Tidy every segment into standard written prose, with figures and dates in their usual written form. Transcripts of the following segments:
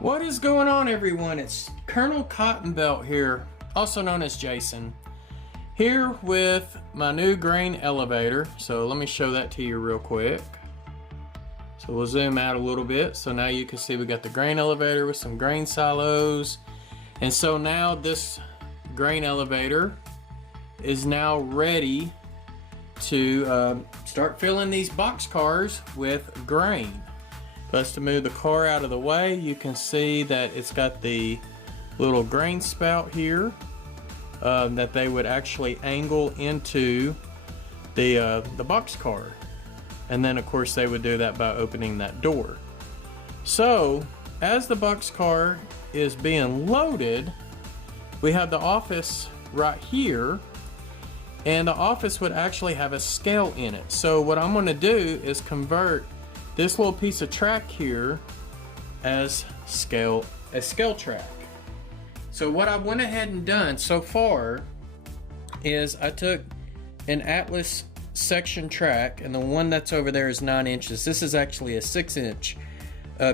What is going on, everyone? It's Colonel Cottonbelt here, also known as Jason, here with my new grain elevator. So let me show that to you real quick. So we'll zoom out a little bit. So now you can see we got the grain elevator with some grain silos. And so now this grain elevator is now ready to start filling these box cars with grain. Just to move the car out of the way, you can see that it's got the little grain spout here that they would actually angle into the box car. And then of course they would do that by opening that door. So as the box car is being loaded, we have the office right here, and the office would actually have a scale in it. So what I'm going to do is convert this little piece of track here as a scale track. So what I went ahead and done so far is I took an Atlas section track, and the one that's over there is 9 inches. This is actually a 6-inch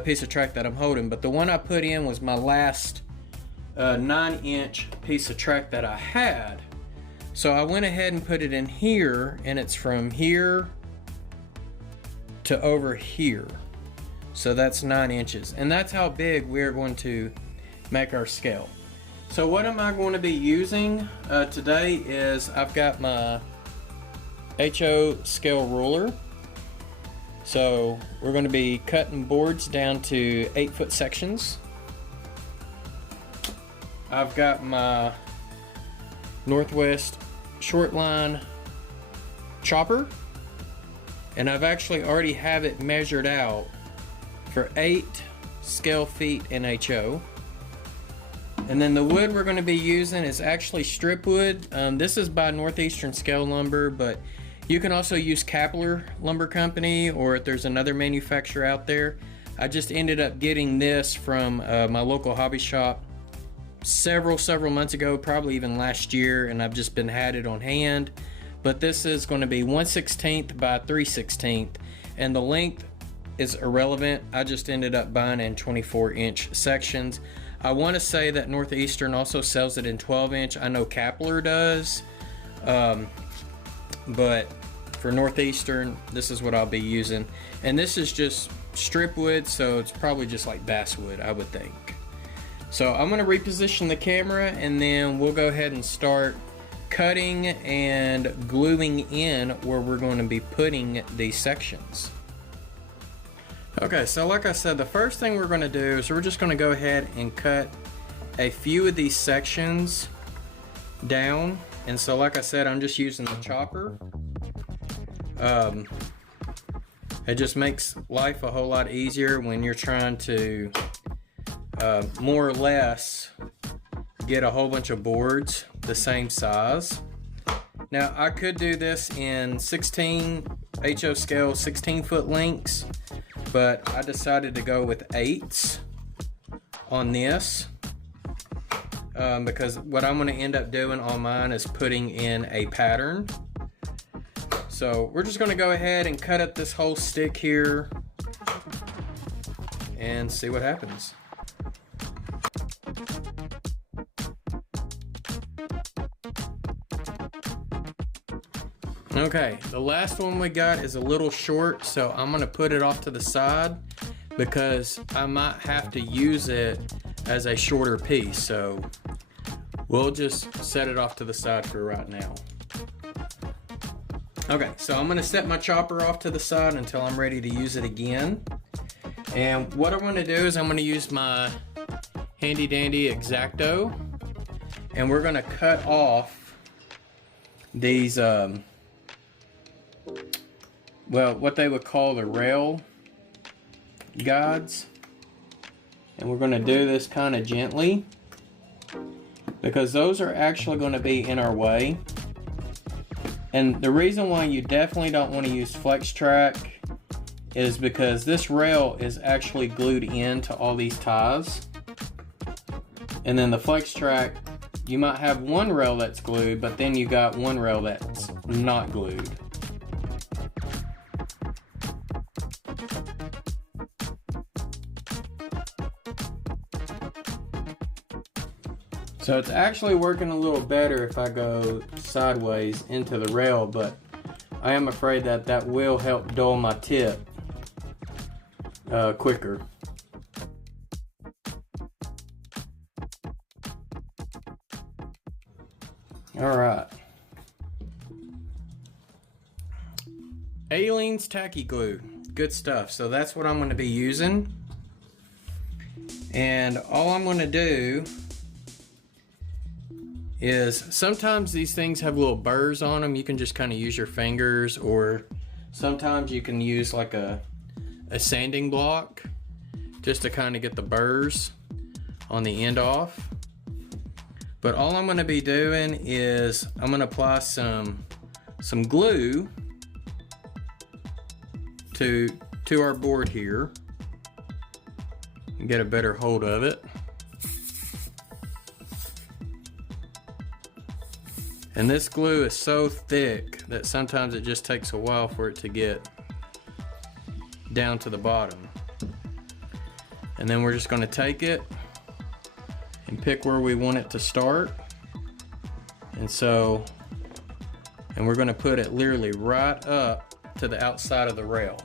piece of track that I'm holding, but the one I put in was my last 9-inch piece of track that I had. So I went ahead and put it in here, and it's from here to over here. So that's 9 inches, and that's how big we're going to make our scale. So what am I going to be using today is I've got my HO scale ruler. So we're going to be cutting boards down to 8-foot sections. I've got my Northwest Shortline chopper, and I've actually already have it measured out for 8 scale feet in HO. And then the wood we're going to be using is actually strip wood. This is by Northeastern Scale Lumber, but you can also use Kapler Lumber Company, or if there's another manufacturer out there. I just ended up getting this from my local hobby shop several months ago, probably even last year, and I've just been had it on hand. But this is going to be 1/16 by 3/16, and the length is irrelevant. I just ended up buying in 24-inch sections. I want to say that Northeastern also sells it in 12-inch. I know Kapler does, but for Northeastern, this is what I'll be using. And this is just strip wood, so it's probably just like basswood, I would think. So I'm going to reposition the camera, and then we'll go ahead and start cutting and gluing in where we're going to be putting these sections. Okay, so like I said, the first thing we're going to do is we're just going to go ahead and cut a few of these sections down. And so like I said, I'm just using the chopper. It just makes life a whole lot easier when you're trying to more or less get a whole bunch of boards the same size. Now I could do this in 16 HO scale 16-foot lengths, but I decided to go with 8s on this because what I'm going to end up doing on mine is putting in a pattern. So we're just going to go ahead and cut up this whole stick here and see what happens. Okay, the last one we got is a little short, so I'm going to put it off to the side because I might have to use it as a shorter piece. So we'll just set it off to the side for right now. Okay, so I'm going to set my chopper off to the side until I'm ready to use it again. And what I'm going to do is I'm going to use my handy dandy X-Acto, and we're going to cut off these well, what they would call the rail guides. And we're going to do this kind of gently because those are actually going to be in our way. And the reason why you definitely don't want to use Flex Track is because this rail is actually glued into all these ties. And then the Flex Track, you might have one rail that's glued, but then you got one rail that's not glued. So it's actually working a little better if I go sideways into the rail, but I am afraid that that will help dull my tip quicker. All right. Aleene's Tacky Glue. Good stuff. So that's what I'm going to be using. And all I'm going to do is, sometimes these things have little burrs on them. You can just kind of use your fingers, or sometimes you can use like a sanding block just to kind of get the burrs on the end off. But all I'm going to be doing is I'm going to apply some glue to our board here and get a better hold of it. And this glue is so thick that sometimes it just takes a while for it to get down to the bottom. And then we're just going to take it and pick where we want it to start. And we're going to put it literally right up to the outside of the rail.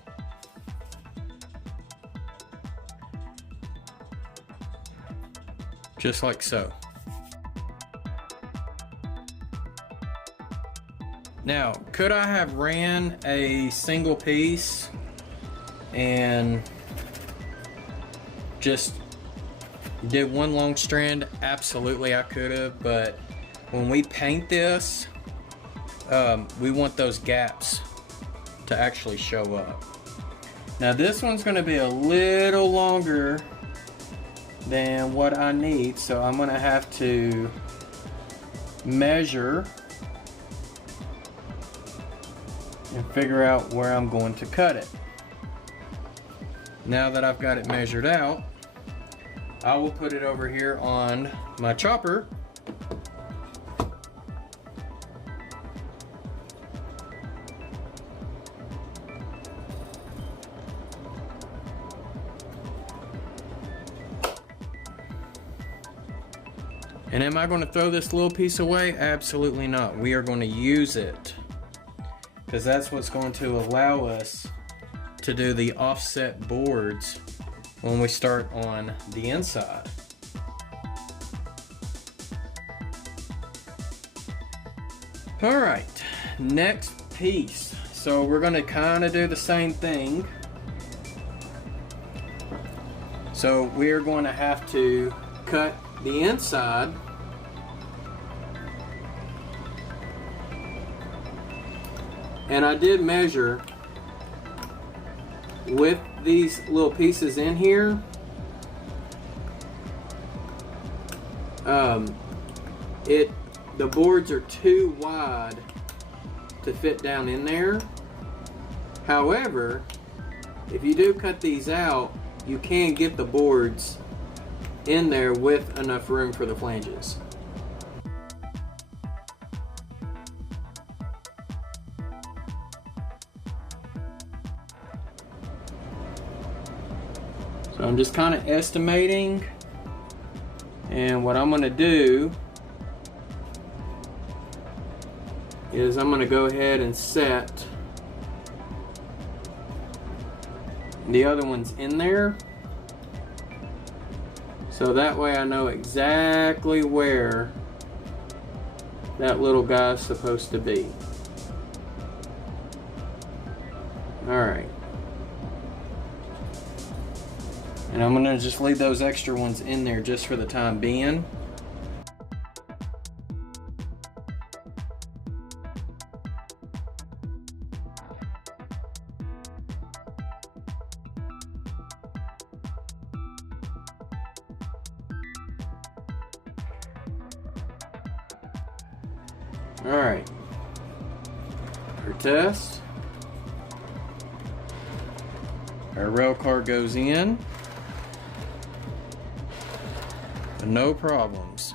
Just like so. Now, could I have ran a single piece and just did one long strand? Absolutely, I could have, but when we paint this, we want those gaps to actually show up. Now this one's going to be a little longer than what I need, so I'm going to have to measure and figure out where I'm going to cut it. Now that I've got it measured out, I will put it over here on my chopper. And am I going to throw this little piece away? Absolutely not. We are going to use it, because that's what's going to allow us to do the offset boards when we start on the inside. All right, next piece. So we're going to kind of do the same thing. So we're going to have to cut the inside and I did measure with these little pieces in here. The boards are too wide to fit down in there. However, if you do cut these out, you can get the boards in there with enough room for the flanges. So I'm just kind of estimating, and what I'm going to do is I'm going to go ahead and set the other ones in there, so that way I know exactly where that little guy's supposed to be. Alright. And I'm going to just leave those extra ones in there just for the time being. Alright, for test, our rail car goes in, no problems.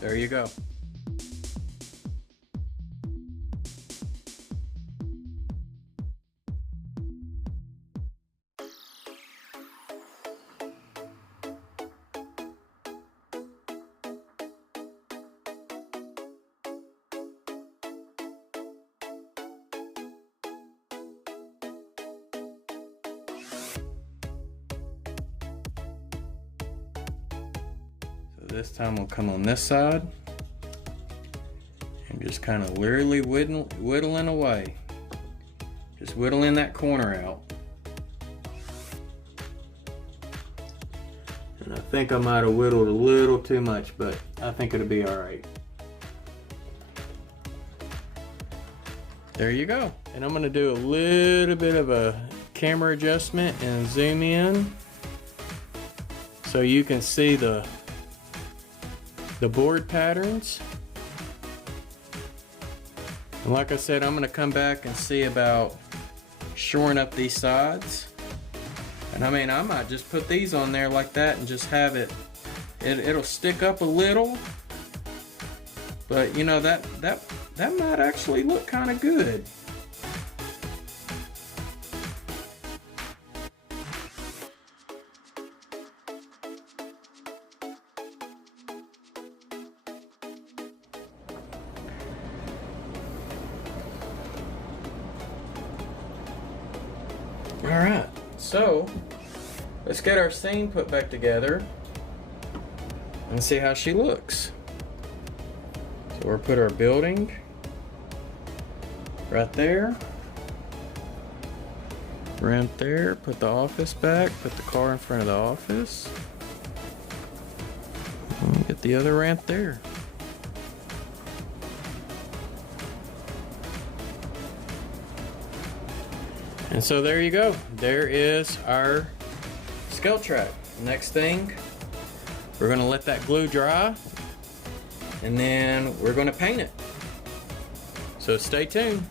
There you go. This time we'll come on this side and just kind of literally whittling away. Just whittling that corner out. And I think I might have whittled a little too much, but I think it'll be all right. There you go. And I'm gonna do a little bit of a camera adjustment and zoom in so you can see the board patterns. And like I said, I'm gonna come back and see about shoring up these sides. And I mean, I might just put these on there like that and just have it'll stick up a little. But you know, that might actually look kind of good. Alright, so let's get our scene put back together and see how she looks. So we'll put our building right there. Right there, put the office back, put the car in front of the office. And get the other ramp there. And so there you go. There is our scale track. Next thing, we're gonna let that glue dry and then we're gonna paint it. So stay tuned.